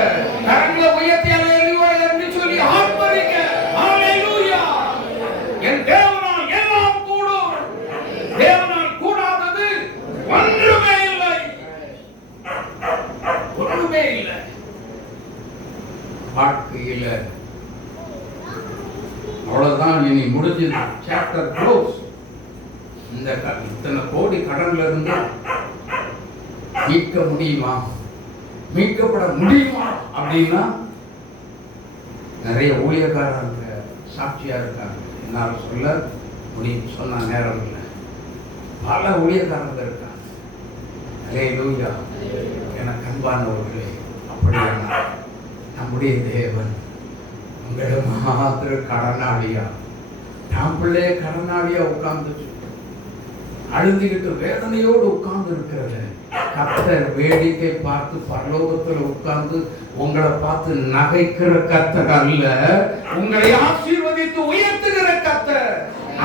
கரங்களை உயர்த்தி அல்லேலூயா என்று சொல்லி ஆர்ப்பரிங்க. ஹalleluya. என் தேவனால் எல்லாம் கூடும். தேவனால் கூடாதது ஒன்றுமே இல்லை. ஒன்றுமே இல்லை. வாழ்க்கையில அவ்வளவுதான், இனி முடிஞ்சது. Chapter close. இந்த இத்தனை கோடி கடன்ல இருந்து மீட்க முடியுமா? மீட்கப்பட முடியுமா அப்படின்னா நிறைய ஊழியக்காரங்க சாட்சியா இருக்காங்க. என்னால் சொல்ல முடியும், சொன்ன நேரம் இல்லை. பல ஊழியக்காரங்க இருக்காங்க. அல்லேலூயா. எனக்கு அன்பானவர்களே, அப்படியான நம்முடைய தேவன் உங்களை மாத்திர கடனாளியா, நாம் பிள்ளை கடனாளியா உட்கார்ந்து அழுதுகிட்டு வேதனையோடு உட்கார்ந்து இருக்கிறது. கர்த்தர் வேடிக்கை பார்த்து பரலோகத்தில் உட்கார்ந்து உங்களை பார்த்து நகைக்கிற கர்த்தர் அல்ல, உங்களை ஆசீர்வதித்து உயர்த்துகிற கர்த்தர்.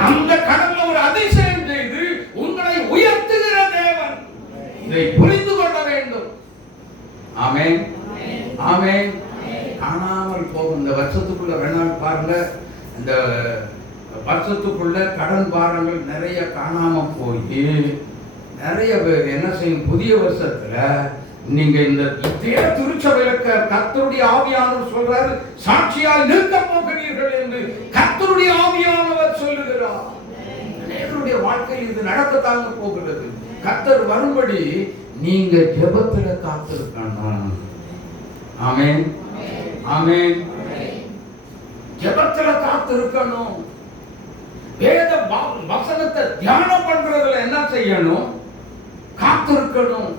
அந்த கடவுள் ஒரு அதிசயம் செய்து உங்களை உயர்த்துகிற தேவன். இதை புரிந்து கொள்ள வேண்டும். ஆமென், ஆமென். காணாமல் போகும் இந்த வருஷத்துக்குள்ள வேணாலும் பாருங்க, இந்த வருஷத்துக்குள்ள கடன் பாரங்கள் நிறைய காணாம போய் நிறைய பேர் என்ன செய்யும், புதிய வருஷத்துல நீங்க இந்த திருச்சபையில கர்த்தருடைய ஆவியானவர் சொல்றாரு, சாட்சியால் நிற்க போகிறீர்கள் என்று கர்த்தருடைய ஆவியானவர் சொல்லுகிறார். அநேகருடைய வாழ்க்கையில் இது நடக்கத்தாங்க போகிறது. கர்த்தர் வரும்படி நீங்க ஜெபத்துல காத்திருக்கணும். ஆமென், ஆமென். ஜெபத்துல காத்திருக்கணும். வேத வசனத்தை தியானம் பண்றதுல என்ன செய்யணும்? காத்திருக்கணும்.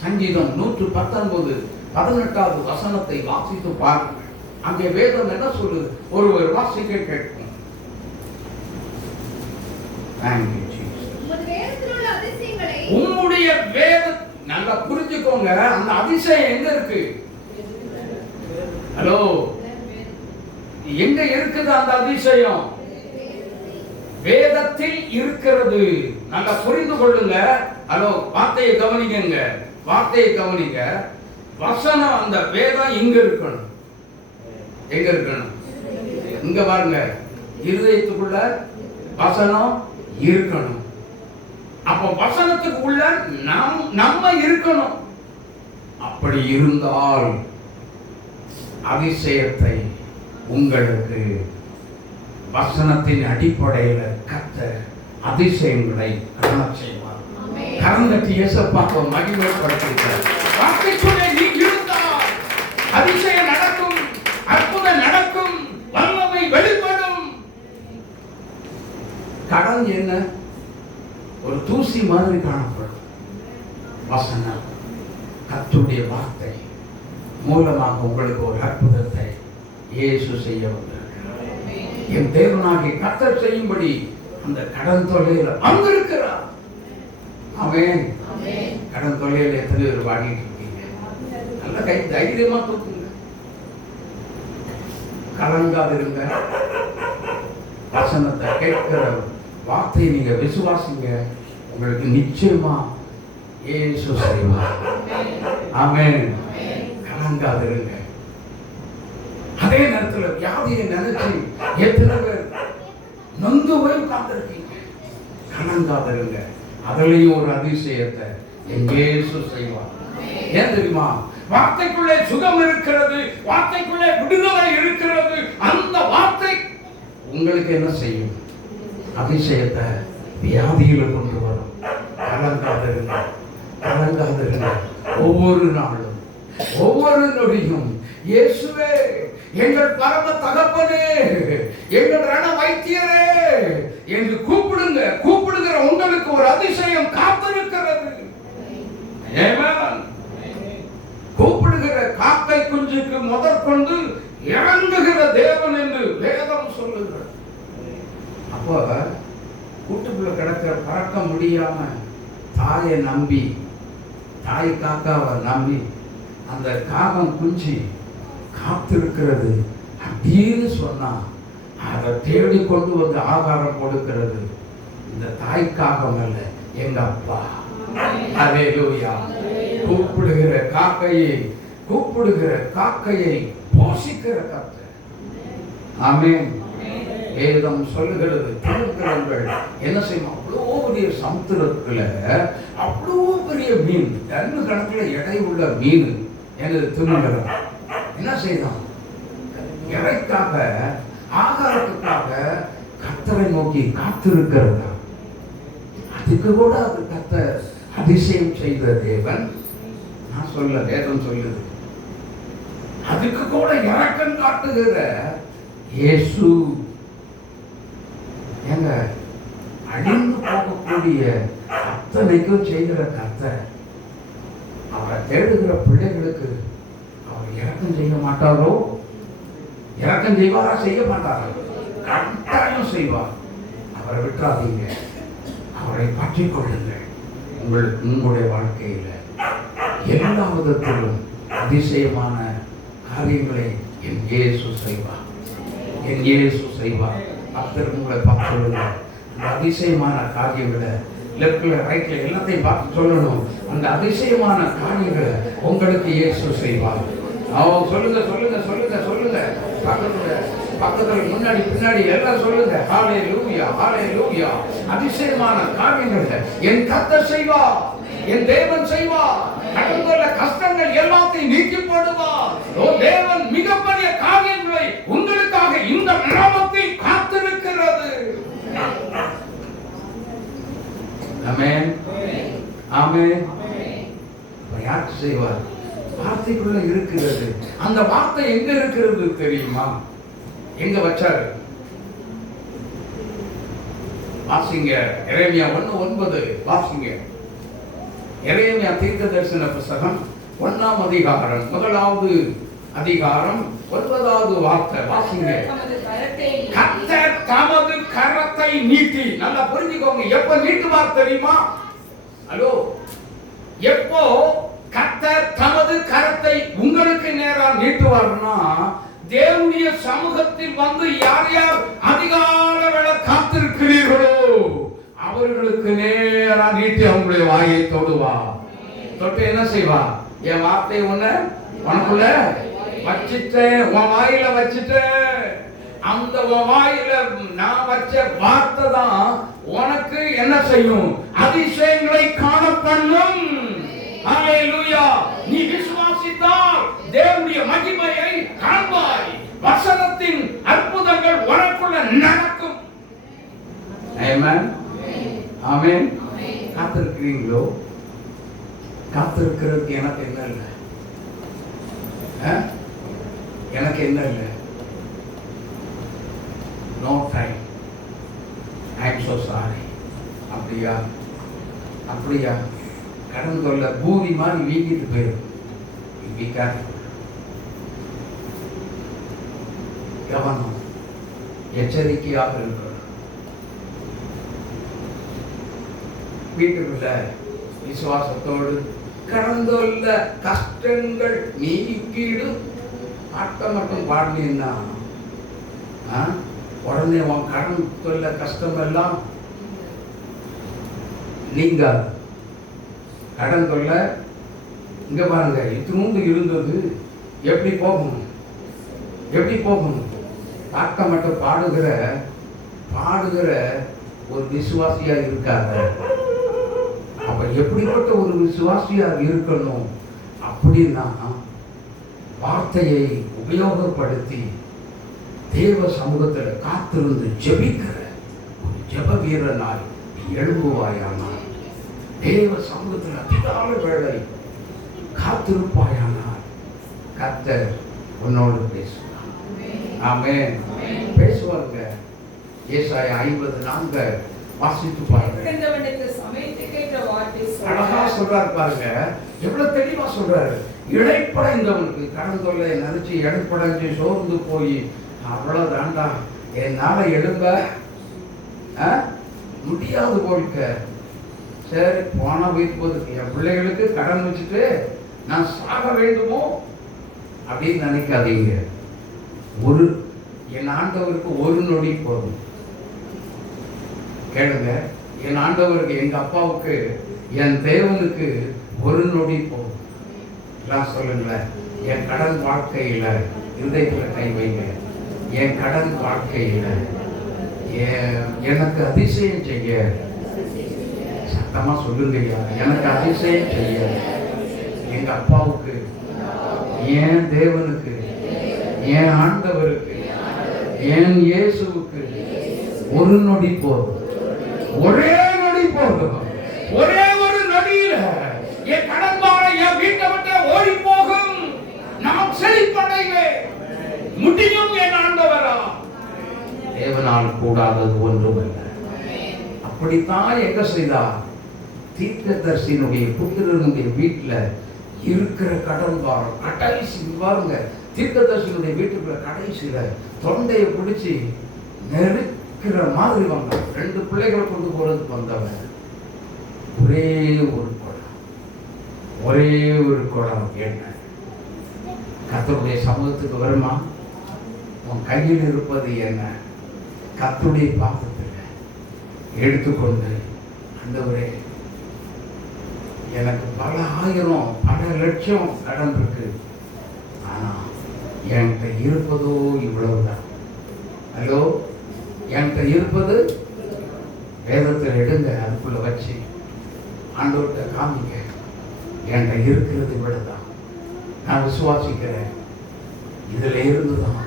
சங்கீதம் 119:18 வசனத்தை வாசித்து பாருங்கள். அங்கே வேதம் என்ன சொல்லுது? ஒருவர் வாசிக்க கேட்கும். உம்முடைய நல்லா புரிஞ்சுக்கோங்க, அந்த அதிசயம் எங்க இருக்கு? ஹலோ, எங்க இருக்குது அந்த அதிசயம்? வேதத்தில் இருக்கிறது. நல்லா புரிந்து கொள்ளுங்க. ஹலோ, வார்த்தையை கவனிங்க, வார்த்தையை கவனிங்க. வசனம், அந்த வேதம் எங்க இருக்கணும்? எங்க இருக்கணும்? இங்க பாருங்க, இருதயத்துக்குள்ள வசனம் இருக்கணும். அப்ப வசனத்துக்கு உள்ள நம்ம இருக்கணும். அப்படி இருந்தால் அதிசயத்தை உங்களுக்கு வசனத்தின் அடிப்படையில் கர்த்தர் அதிசயங்களை காண செய்வார். கரந்தட்டி இயேசுவுக்கு மகிமைப்படுத்துகிறார். வார்த்தைக்குள்ளே நீ இருந்தால் அதிசயம் நடக்கும், அற்புதம் நடக்கும், வல்லமை வெளிப்படும். கடன் என்ன? ஒரு தூசி மாதிரி காணப்படும். வசனம், கர்த்தருடைய வார்த்தை மூலமாக உங்களுக்கு ஒரு அற்புதத்தை இயேசு செய்ய வந்தார். என் தேவனாகிய கர்த்தர் செய்யும்படி அந்த கடன் தொல்லையில வந்திருக்கிறார். ஆமென். கடன் தொல்லையில எத்தனை பேர் வாங்கிட்டு இருக்கீங்க? நல்ல கை தைரியமா தூக்குங்க, கலங்காதிருங்க. வசனத்தை கேட்கிற வார்த்தையை நீங்க விசுவாசிங்க, உங்களுக்கு நிச்சயமா இயேசு செய்வார். ஆமென். கலங்காதிருங்க. அதே நேரத்தில் வியாதியை நினைச்சு எத்தனை பேர் நொந்து போய் உட்கார்ந்திருக்கீங்க? கலங்காதிருங்க. அதுலயும் ஒரு அதிசயத்தை இயேசு செய்வார். ஏன் தெரியுமா? வார்த்தைக்குள்ளே சுகம் இருக்கிறது, வார்த்தைக்குள்ளே விடுதலை இருக்கிறது. அந்த வார்த்தை உங்களுக்கு என்ன செய்யும்? அதிசயத்தை வியாதியில கொண்டு வரும். கலங்காதிருங்க, கலங்காதிருங்க. ஒவ்வொரு நாளும், ஒவ்வொரு நொடியும் இயேசுவே, எங்கள் பரம தகப்பனே, எங்கள் ரண வைத்தியரே என்று கூப்பிடுங்க. கூப்பிடுகிற உங்களுக்கு ஒரு அதிசயம் காத்திருக்கிறது. ஆமென். கூப்பிடுகிற காக்கை குஞ்சுக்கு முதற்கொண்டு இறங்குகிற தேவன் என்று வேதம் சொல்லுகிறது. அப்போ கூட்டுக்குள்ள கிடக்கிற பறக்க முடியாம தாயை நம்பி, தாய் காக்காவை நம்பி அந்த காகம் குஞ்சு காத்திருக்கிறது அப்படின்னு சொன்னா அதை தேடி கொண்டு வந்து ஆகாரம் கொடுக்கிறது இந்த தாய் காகம் அல்ல, எங்க அப்பா. அல்லேலூயா. கூப்பிடுகிற காக்கையை, கூப்பிடுகிற காக்கையை போஷிக்கிற கர்த்தர். ஆமென். வேதம் சொல்லுகிறது, திருக்குறள்கள் என்ன செய்யும்? அவ்வளோ பெரிய சமுத்திரத்துல அவ்வளோ பெரிய மீன், டன்னு கணக்குல எடை உள்ள மீன் எனது திருமணம் என்ன செய்தான்? இறைக்காக, ஆகாரத்துக்காக கர்த்தரை நோக்கி காத்திருக்கிறதா? அதுக்கு கூட அது கர்த்தர் அதிசயம் செய்த தேவன். நான் சொல்ல, வேதம் சொல்லுது. அதுக்கு கூட இரக்கம் காட்டுகிற இயேசு. எங்க அழிந்து போகக்கூடிய அத்தனைக்கும் செய்கிற கர்த்தர் அவரை தேடுகிற பிள்ளைகளுக்கு அவர் இரக்கம் செய்ய மாட்டாரோ? இரக்கம் செய்வாரா? செய்ய மாட்டாரா? கட்டாயம் செய்வார். அவரை விட்டுறாதீங்க, அவரை பற்றிக் கொள்ளுங்கள். உங்களுடைய வாழ்க்கையில எல்லா விதத்திலும் அதிசயமான காரியங்களை என் இயேசு செய்வார். என் இயேசு செய்வார். கர்த்தர் உங்களை பார்த்து சொல்லுங்க. அந்த அதிசயமான காரியங்களை லெஃப்ட்ல ரைட்ல எல்லாத்தையும் பார்த்து சொல்லணும். அந்த அதிசயமான காரியங்களை உங்களுக்கு இயேசு செய்வார். அவன் சொல்லுங்க, சொல்லுங்க, சொல்லுங்க, சொல்லுங்க. பக்கத்துல முன்னாடி பின்னாடி எல்லாம் சொல்லுங்க. ஹல்லேலூயா, ஹல்லேலூயா. அதிசயமான காரியங்களை என் கர்த்தர் செய்வார், என் தேவன் செய்வார். கடந்துள்ள கஷ்டங்கள் எல்லாத்தையும் நீக்கி போடுவார். தேவன் மிகப்பெரிய காரியங்களை உங்களுக்காக இந்த நாமத்தில் காத்திருக்கிறது. ஆமென், ஆமென். யார் செய்வார்? வார்த்தைக்குள்ள இருக்கிறது. அந்த வார்த்தை எங்க இருக்கிறது தெரியுமா? எங்க வச்சாரு? வாசிங்க, எரேமியா 1:9 வாசிங்க. எரேமியா தீர்க்கதரிசன புத்தகம் 1ஆம் அதிகாரம் 1வது அதிகாரம் 9வது வார்த்தை வாசிங்க. கர்த்தர் தமது கரத்தை நீட்டி. நல்லா புரிஞ்சுக்கோங்க. எப்ப நீட்டுவார் தெரியுமா? ஹலோ, எப்போ கர்த்தர் தமது கரத்தை உங்களுக்கு நேரா நீட்டுவார்னா, தேவனுடைய சமூகத்தில் வந்து யார் யார் அதிகால வேளை காத்திருக்கிறீர்களோ அவர்களுக்கு நேரா நீட்டி அவங்களுடைய வாயை தொடுவா. தொட்டு என்ன செய்வா? என் வார்த்தை உனக்குள்ள வச்சிட்டேன், உன் வாயில வச்சிட்டேன். அந்த உன் வாயில நான் வச்ச வார்த்தை தான் உனக்கு என்ன செய்யும்? அதிசயங்களை காண பண்ணும். ஹalleluya. நீ விசுவாசித்தால் தேவனுடைய மகிமையை காண்பாய். வசனத்தின் அற்புதங்கள் உனக்குள்ள நடக்கும். ஆமென். ஆமென். காத்திருக்கிறீங்களோ? காத்திருக்கிறதுக்கு எனக்கு என்ன இல்லை? எனக்கு என்ன இல்லை? No time. I am so sorry. அப்படியா? அப்படியா? கடன் கொள்ள பூமி மாதிரி வீங்கிட்டு போயிடும். கவனம், எச்சரிக்கையாக இருக்கணும். வீட்டுக்குள்ள விசுவாசத்தோடு கடந்துள்ள கஷ்டங்கள் நீக்கிடு ஆட்டம் மட்டும் பாடினா உடனே உன் கடன் தொல்ல கஷ்டம் எல்லாம் நீங்க கடன் தொல்ல இங்க பாருங்க, இத்தினூண்டு இருந்தது எப்படி போகும்? எப்படி போகும்? ஆட்டம் மட்டும் பாடுகிற ஒரு விசுவாசியா இருக்காங்க. அப்ப எப்படிப்பட்ட ஒரு விசுவாசியா இருக்கணும் அப்படின்னா, வார்த்தையை உபயோகப்படுத்தி தேவ சமூகத்தில் காத்திருந்து ஜெபிக்கிற ஒரு ஜெப வீரனாய் எழும்புவாயானால், தேவ சமூகத்தில் அதிகால வேளை காத்திருப்பாயானால் கர்த்தர் உன்னோடு பேசுவார். ஆமென். பேசுவாங்க. ஏசாயா 50:4 வாசித்து பாருங்க. அழகா சொல்றாரு பாருங்க, எவ்வளவு தெளிவா சொல்றாரு. இழைப்படைந்தவனுக்கு கடன் தொல்லை நினைச்சு இழைப்படைஞ்சு சோர்ந்து போய் அவ்வளவுதான்டா என்னால எழும்ப முடியாது போல்க, சரி போனா போயிட்டு போகுது, என் பிள்ளைகளுக்கு கடன் வச்சுட்டு நான் சாக வேண்டுமோ அப்படின்னு நினைக்காதீங்க. என் ஆண்டவருக்கு ஒரு நொடி போதும். கேளுங்க, என் ஆண்டவருக்கு, எங்க அப்பாவுக்கு, என் தேவனுக்கு ஒரு நொடி போதும். எல்லாம் சொல்லுங்களேன். என் கடன் வாழ்க்கையில இருதயத்துல கை வைங்க. என் கடன் வாழ்க்கையில எனக்கு அதிசயம் செய்ய, சத்தமா சொல்லுங்கய்யா, எனக்கு அதிசயம் செய்ய எங்க அப்பாவுக்கு, என் தேவனுக்கு, என் ஆண்டவருக்கு, என் இயேசுவுக்கு ஒரு நொடி போதும். ஒரே நொடி போதும். ஒரே ஒரு நொடியில என் கடன் பாரம் என் வீட்டை விட்டு ஓடி போகும். நாம் செழிப்படைவே முடியும். என் ஆண்டவரா, தேவனால் கூடாதது ஒன்றுமல்ல. அப்படித்தான் எங்க செய்தா? தீர்க்கதரிசியினுடைய புத்திரனுடைய வீட்டுல இருக்கிற கடன் பாரம் கடைசி பாருங்க. தீர்க்கதரிசியினுடைய வீட்டுக்குள்ள கடைசியில தொண்டையை பிடிச்சி நெருக்கிற மாதிரி வந்தான். 2 பிள்ளைகளை கொண்டு போறதுக்கு வந்தவன். ஒரே ஒரு குடம் என்ன? கர்த்தருடைய சமூகத்துக்கு வருமா? உன் கையில் இருப்பது என்ன? கர்த்தருடைய பாதத்தில் எடுத்துக்கொண்டு, ஆண்டவரே, எனக்கு பல ஆயிரம் பல லட்சம் கடன் இருக்கு, ஆனா என்கிட்ட இருப்பதோ இவ்வளவுதான். ஹலோ, என்கிட்ட இருப்பது வேதத்தில் எடுங்க, அதுக்குள்ள வச்சு ஆண்டவர்கிட்ட காமிங்க. என்கிட்ட இருக்கிறது இவ்வளவுதான், நான் விசுவாசிக்கிறேன். இதுல இருந்துதான்,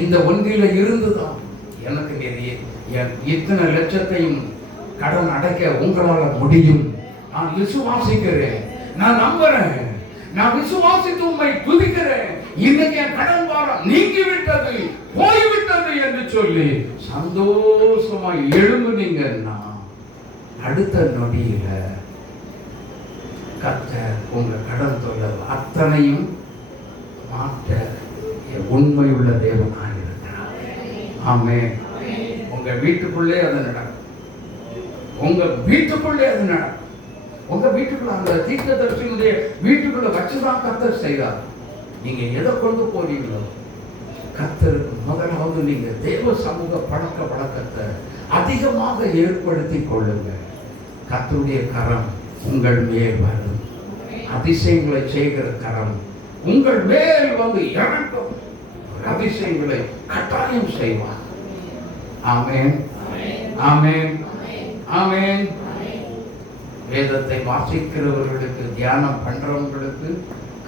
இந்த ஒன்றில இருந்துதான் எனக்கு நிறைய இத்தனை லட்சத்தையும் கடன் அடைக்க உங்களால முடியும். நான் விசுவாசிக்கிறேன், நான் நம்புறேன், நான் விசுவாசித்து உம்மை துதிக்கிறேன். இன்னைக்கு என் கடன் பாரம் நீங்கிவிட்டது, போய்விட்டது என்று சொல்லி சந்தோஷமா எழும்புனீங்கன்னா அடுத்த நொடியில கர்த்தர் உங்க கடன் தொல்லை அத்தனையும் மாற்ற உண்மையுள்ள தேவனாக இருக்கிறார். ஆமென். உங்க வீட்டுக்குள்ளே அது நடக்கும். உங்க வீட்டுக்குள்ளே அது நடக்கும். உங்க வீட்டுக்குள்ள அந்த தீர்க்கதரிசியினுடைய வீட்டுக்குள்ள வச்சுதான் கர்த்தர் செய்தார். நீங்க எதை கொண்டு போறீங்களோ கர்த்தருக்கு முதலாவது நீங்க தேவ சமூக பழக்க வழக்கத்தை அதிகமாக ஏற்படுத்தி கொள்ளுங்க. கர்த்தருடைய கரம் உங்கள் மேல் வரும். அதிசயங்களை செய்கிற கரம் உங்கள் மேல் வந்து இறங்கும். அதிசயங்களை கட்டாயம் செய்வார். ஆமென், ஆமென், ஆமென். வேதத்தை வாசிக்கிறவர்களுக்கு, தியானம் பண்றவங்களுக்கு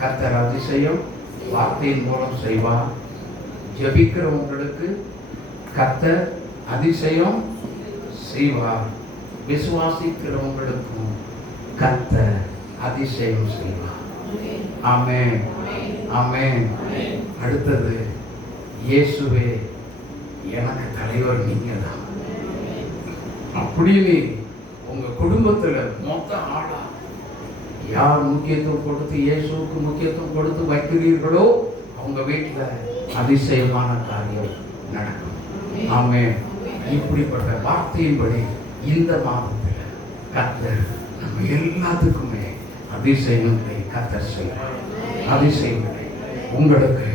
கர்த்தர் அதிசயம் வார்த்தையின் மூலம் செய்வார். ஜெபிக்கிறவங்களுக்கு கர்த்தர் அதிசயம் செய்வார். விசுவாசிக்கிறவங்களுக்கும் கர்த்தர் அதிசயம் செய்வார். ஆமென், ஆமென். அடுத்தது, இயேசுவே எனக்கு தலைவர் நீங்க தான் அப்படின்னு உங்க குடும்பத்துல மொத்த ஆளா யார் முக்கியத்துவம் கொடுத்து இயேசுவுக்கு முக்கியத்துவம் கொடுத்து வைக்கிறீர்களோ அவங்க வீட்டுல அதிசயமான காரியம் நடக்கும். ஆமென். இப்படிப்பட்ட வார்த்தையின்படி இந்த மாதத்துல கர்த்தர் நம்ம எல்லாத்துக்குமே அதிசயங்களை கர்த்தர் செய்வார். அதிசயங்களை உங்களுக்கு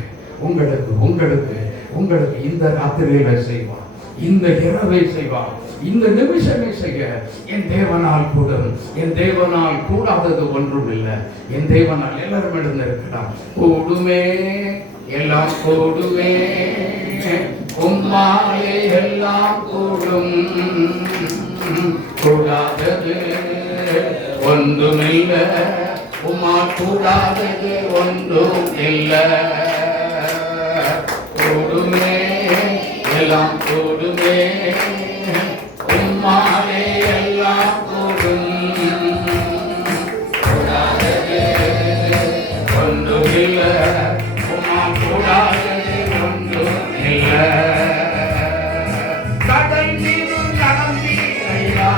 உங்களுக்கு உங்களுக்கு உங்களுக்கு இந்த ராத்திரியில செய்வார், இந்த இரவை செய்வார், இந்த நிமிஷமே செய்ய என் தேவனால் கூடும். என் தேவனால் கூடாதது ஒன்றும் இல்லை. என் தேவனால் எல்லாரும் எழுந்திருக்கலாம். கூடுமே, எல்லாம் கூடுமே, உம்மாலே எல்லாம் கூடும். கூடாதது ஒன்றுமில்லை, உம்மா கூடாதது ஒன்றும் இல்லை. கூடுமே, எல்லாம் கூடுமே, உம்மாலே எல்லாம் கூடும். கூடாதது ஒன்றுமில்லை, உம்மா கூடாதது ஒன்றும் இல்லை. கடல் மீது நடந்தீரையா,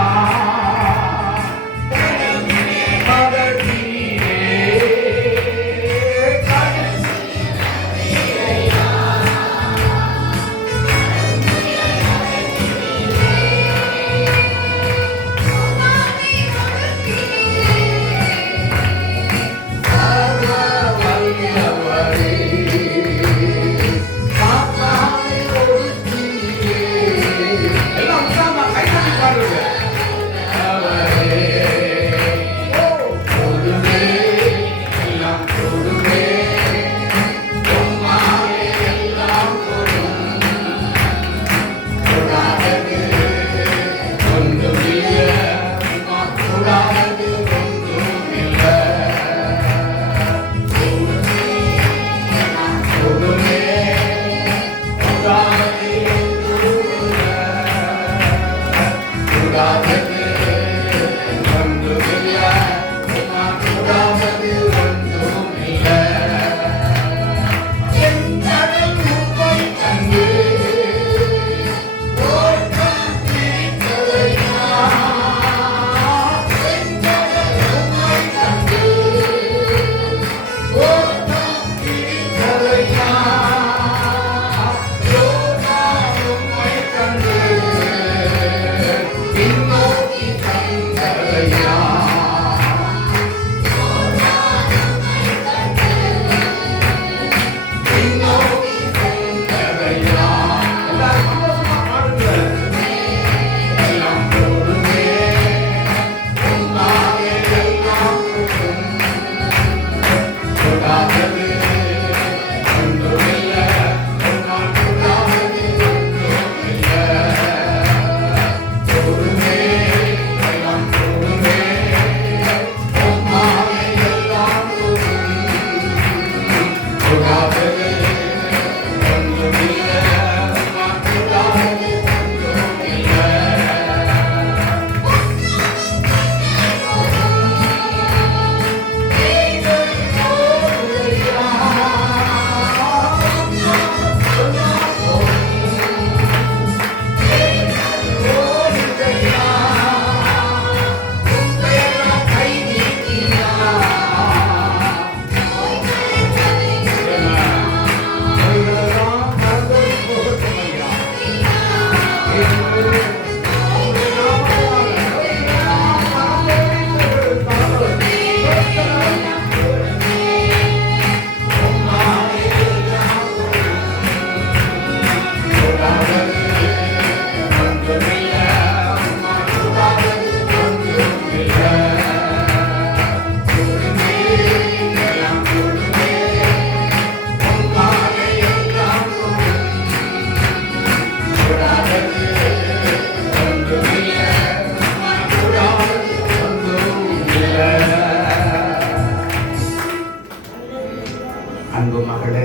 அன்பு மகளே,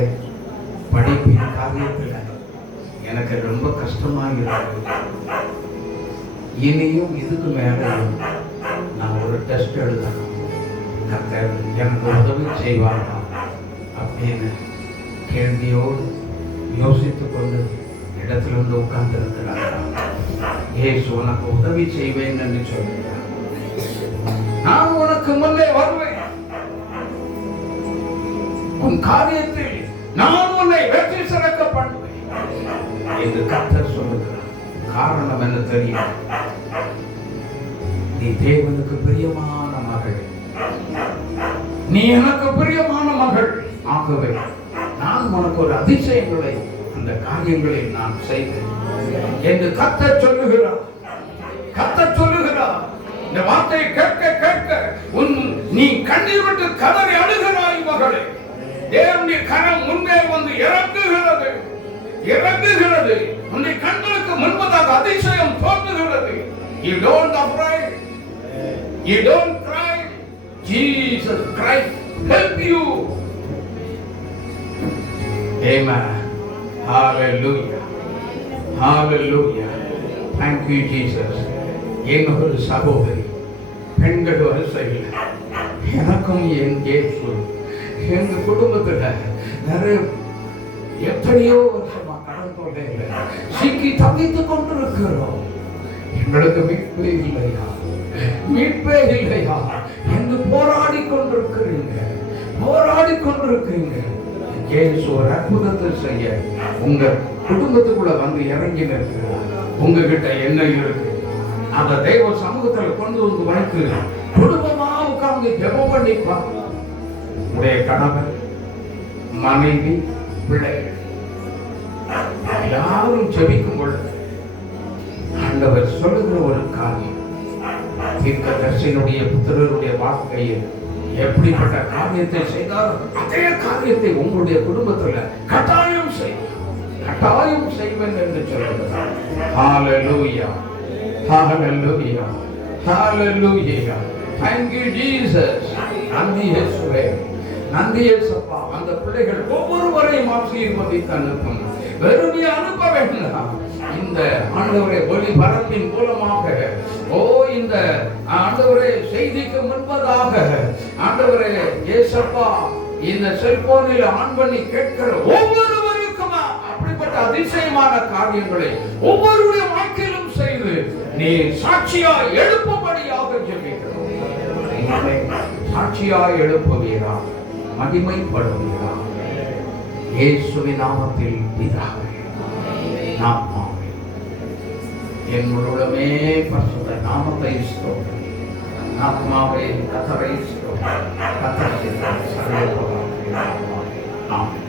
படிப்பின் காரியத்தில் எனக்கு ரொம்ப கஷ்டமாக இருக்கு. இனியும் இதுக்கு மேலே நான் ஒரு டெஸ்ட் எழுதணும், கர்த்தர் எனக்கு உதவி செய்வாரா அப்படின்னு கேள்வியோடு யோசித்துக் கொண்டு இடத்துல இருந்து உட்கார்ந்து இருக்கிறாரா? ஏசு உனக்கு உதவி செய்வேன் என்று சொல்கிறார். நான் உனக்கு முன்னே வருவேன், உன் காரியத்தில் நான் உன்னை வெற்றி சிறக்க பண்ணுவேன் என்று கர்த்தர் சொல்லுகிறார். காரணம் என்ன தெரியும்? நீ தேவனுக்கு பிரியமான மகள், நீ எனக்கு பிரியமான மகள். ஆகவே நான் உனக்கு ஒரு அதிசயங்களை, அந்த காரியங்களை நான் செய்வேன் என்று கர்த்தர் சொல்லுகிறார். கர்த்தர் சொல்லுகிறார். இந்த வார்த்தையை கேட்க கேட்க நீ கண்ணீர் விட்டு கதறி அழுகிறாய் மகளே. தேவனுடைய கரம் முன்பே வந்து இறங்குகிறது, இறங்குகிறது. உன்னை கண்களுக்கு முன்பதாக அதிசயம் தோன்றுகிறது. You don't afraid, you don't cry. Jesus Christ help you. Amen. Hallelujah. Hallelujah. Thank you Jesus. என்னொரு சகோதரி பெண்கள் வரிசையில் எனக்கும் என் இயேசு எங்க குடும்பத்துல நிறைய எத்தனையோ வருஷமா கடன் தொல்லையில சிக்கி தவித்துக் கொண்டிருக்கிறோம். எங்களுக்கு மீட்பே இல்லையா, மீட்பே இல்லையா என்று போராடி கொண்டிருக்கிறீங்க, போராடி கொண்டிருக்கிறீங்க. இயேசு ஒரு அற்புதத்தை செய்ய உங்க குடும்பத்துக்குள்ள வந்து இறங்கி நிற்கிறார். உங்ககிட்ட என்ன இருக்கு அந்த தெய்வ சமூகத்தில் கொண்டு வந்து வைத்து குடும்பமா உட்கார்ந்து ஜெபம் பண்ணிப்பா. உடைய கணவன், மனைவி, பிள்ளைகள் யாரும் ஜெபிக்கும் பொழுது ஆண்டவர் சொல்லுகிற ஒரு காரியம், தீர்க்கதரிசியினுடைய புத்திரருடைய வாழ்க்கையில் எப்படிப்பட்ட காரியத்தை செய்தார் அதே காரியத்தை உங்களுடைய குடும்பத்தில் கட்டாயம் செய்யும், கட்டாயம் செய்வேன் என்று சொல்லுகிறார். ஹalleluya, hallelujah, hallelujah. Thank you Jesus. நன்றி இயேசுவே, நன்றி இயேசப்பா. அந்த பிள்ளைகள் ஒவ்வொருவரையும் ஆசீர்வதித்து அனுப்பும். வெறுமையை அனுப்ப வேண்டாம். இந்த ஆண்டவரே ஒளிபரப்பின் மூலமாக இந்த ஆண்டவரே செய்திக்கு முன்பதாக ஆண்டவரே இயேசப்பா இந்த செல்போனில் ஆன் பண்ணி கேட்கிற ஒவ்வொருவருக்கும் அப்படிப்பட்ட அதிசயமான காரியங்களை ஒவ்வொருடைய வாழ்க்கையிலும் செய்து நீ சாட்சியாய் எழுப்பும்படியாக ஜெபிக்கிறோம். சாட்சியாய் எழுப்புவீரா, மகிமைப்படுவீரா. இயேசுவின் நாமத்தில் பிதாவே, நாம் என் முழுவதுமே பரிசுத்த நாமத்தை ஸ்தோத்திரம். ஆத்மாவே கர்த்தரை ஸ்தோத்திரம். கர்த்தரை சர்வ ஆமென்.